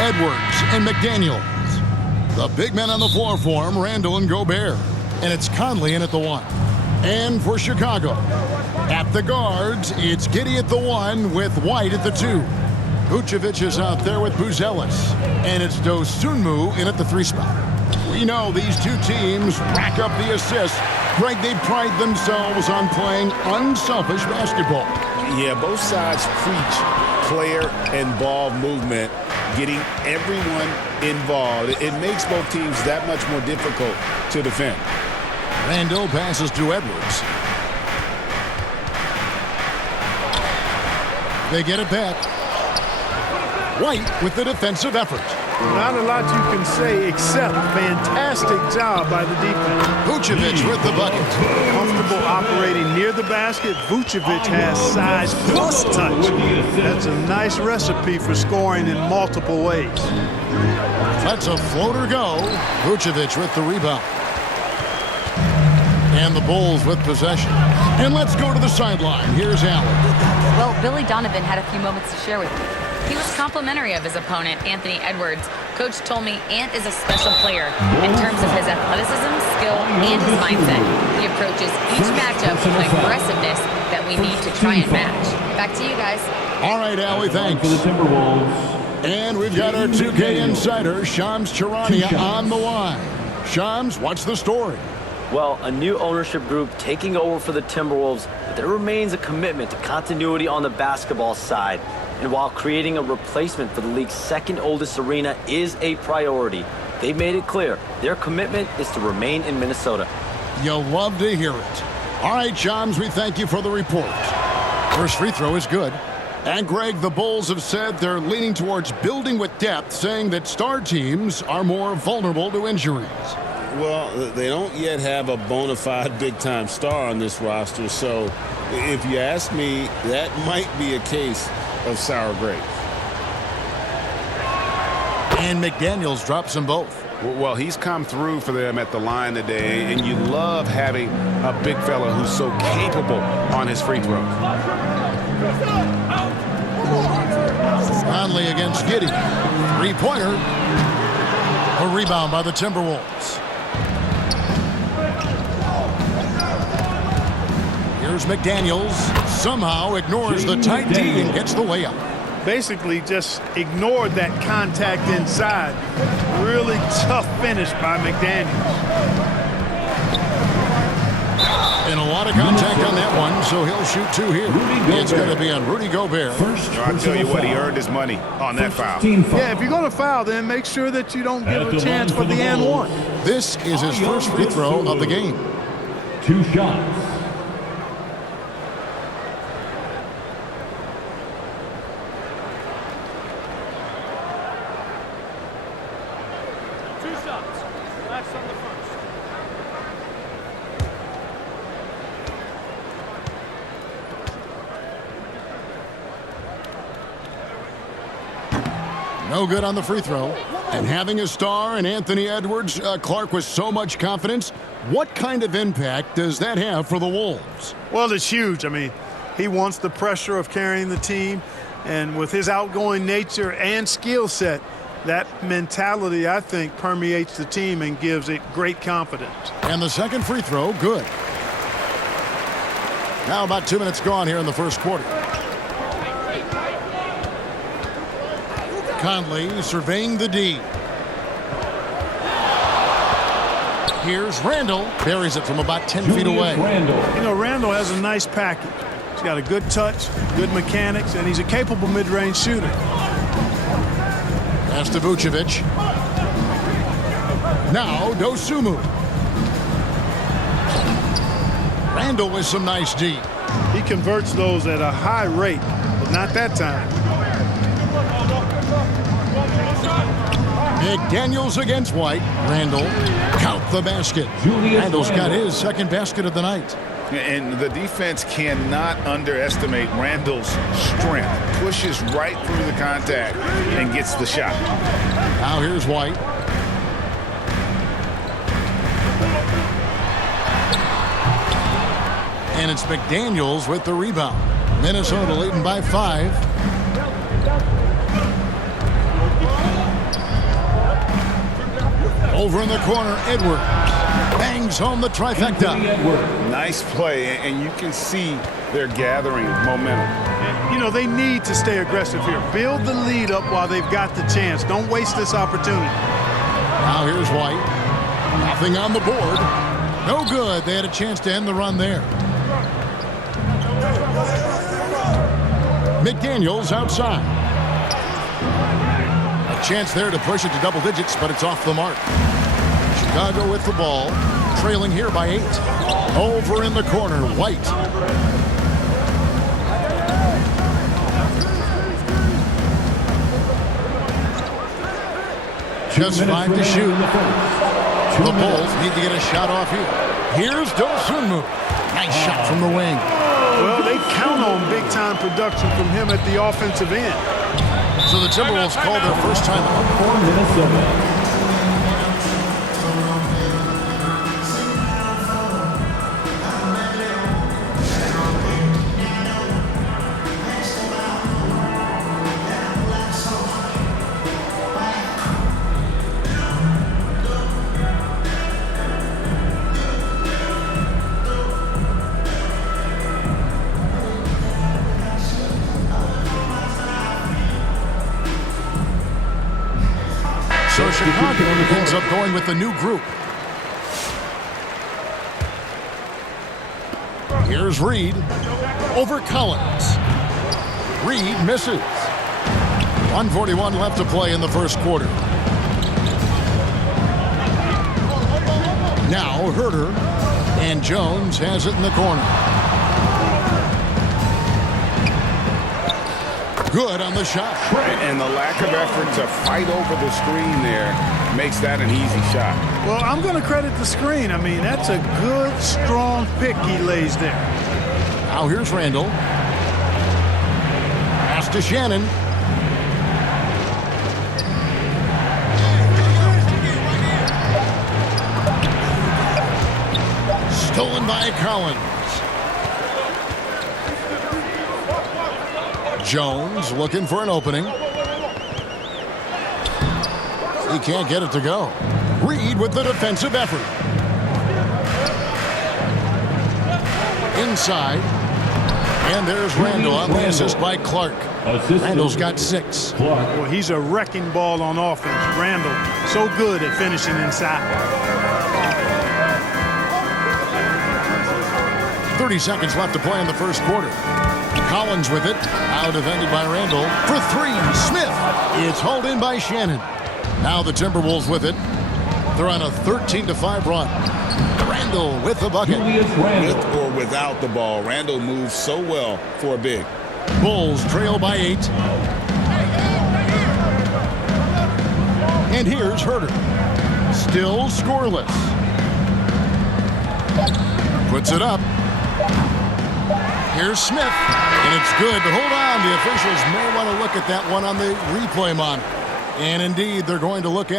Edwards, and McDaniels. The big men on the floor for him, Randall and Gobert. And it's Conley in at the 1. And for Chicago, at the guards, it's Giddey at the 1 with White at the 2. Vucevic is out there with Buzelis. And it's Dosunmu in at the 3 spot. We know these two teams rack up the assists. Greg, they pride themselves on playing unselfish basketball. Yeah, both sides preach player and ball movement, getting everyone involved. It makes both teams that much more difficult to defend. Randall passes to Edwards. They get it back. White with the defensive effort. Not a lot you can say except fantastic job by the defense. Vucevic with the bucket. Comfortable operating near the basket. Vucevic has size plus touch. That's a nice recipe for scoring in multiple ways. Let's a floater go. Vucevic with the rebound. And the Bulls with possession. And let's go to the sideline. Here's Allen. Well, Billy Donovan had a few moments to share with me. He was complimentary of his opponent, Anthony Edwards. Coach told me Ant is a special player in terms of his athleticism, skill, and his mindset. He approaches each matchup with aggressiveness that we need to try and match. Back to you guys. All right, Allie, thanks. For the Timberwolves. And we've got our 2K insider, Shams Charania, on the line. Shams, what's the story? Well, a new ownership group taking over for the Timberwolves, but there remains a commitment to continuity on the basketball side. And while creating a replacement for the league's second oldest arena is a priority, they've made it clear their commitment is to remain in Minnesota. You'll love to hear it. All right, Shams, we thank you for the report. First free throw is good. And Greg, the Bulls have said they're leaning towards building with depth, saying that star teams are more vulnerable to injuries. Well, they don't yet have a bona fide big-time star on this roster, so if you ask me, that might be a case of sour grapes. And McDaniels drops them both. Well, he's come through for them at the line today, and you love having a big fella who's so capable on his free throws. Conley against Giddey. Three-pointer. A rebound by the Timberwolves. Here's McDaniels. Somehow ignores the tight D and gets the layup. Basically just ignored that contact inside. Really tough finish by McDaniels. And a lot of contact on that one, so he'll shoot 2 here. It's going to be on Rudy Gobert. I'll tell you what, he earned his money on that foul. Yeah, if you're going to foul, then make sure that you don't give a chance for the and one. This is his first free throw of the game. 2 shots. No good on the free throw. And having a star in Anthony Edwards, Clark, with so much confidence, what kind of impact does that have for the Wolves? Well, it's huge. I mean, he wants the pressure of carrying the team, and with his outgoing nature and skill set, that mentality, I think, permeates the team and gives it great confidence. And the second free throw, good. Now about 2 minutes gone here in the first quarter. Conley surveying the D. Here's Randall. Buries it from about 10 feet away. You know, Randall has a nice package. He's got a good touch, good mechanics, and he's a capable mid-range shooter. Pass to Vucevic. Now Dosunmu. Randall with some nice D. He converts those at a high rate, but not that time. McDaniels against White. Randall, count the basket. Randall's got his second basket of the night. And the defense cannot underestimate Randall's strength. Pushes right through the contact and gets the shot. Now here's White. And it's McDaniels with the rebound. Minnesota leading by 5. Over in the corner, Edwards bangs home the trifecta. Nice play, and you can see they're gathering momentum. And, you know, they need to stay aggressive here. Build the lead up while they've got the chance. Don't waste this opportunity. Now here's White. Nothing on the board. No good. They had a chance to end the run there. McDaniels outside. A chance there to push it to double digits, but it's off the mark. Chicago with the ball, trailing here by 8. Over in the corner, White. Just 5 to shoot. The Bulls need to get a shot off here. Here's Dosunmu. Nice shot from the wing. Well, they count on big-time production from him at the offensive end. So the Timberwolves call their first time out. For Minnesota. So Chicago ends up going with the new group. Here's Reed over Collins. Reed misses. 1:41 left to play in the first quarter. Now Herter, and Jones has it in the corner. Good on the shot. And the lack of effort to fight over the screen there makes that an easy shot. Well, I'm going to credit the screen. I mean, that's a good, strong pick he lays there. Now here's Randall. Pass to Shannon. Stolen by Collins. Jones looking for an opening. He can't get it to go. Reed with the defensive effort. Inside. And there's Randall on the assist by Clark. Randall's got 6. Well, he's a wrecking ball on offense. Randall, so good at finishing inside. 30 seconds left to play in the first quarter. Collins with it. Now defended by Randall. For 3, Smith. It's hauled in by Shannon. Now the Timberwolves with it. They're on a 13-5 run. Randall with the bucket. With or without the ball, Randall moves so well for a big. Bulls trail by 8. And here's Herter. Still scoreless. Puts it up. Here's Smith. And it's good, but hold on. The officials may want to look at that one on the replay monitor. And indeed, they're going to look at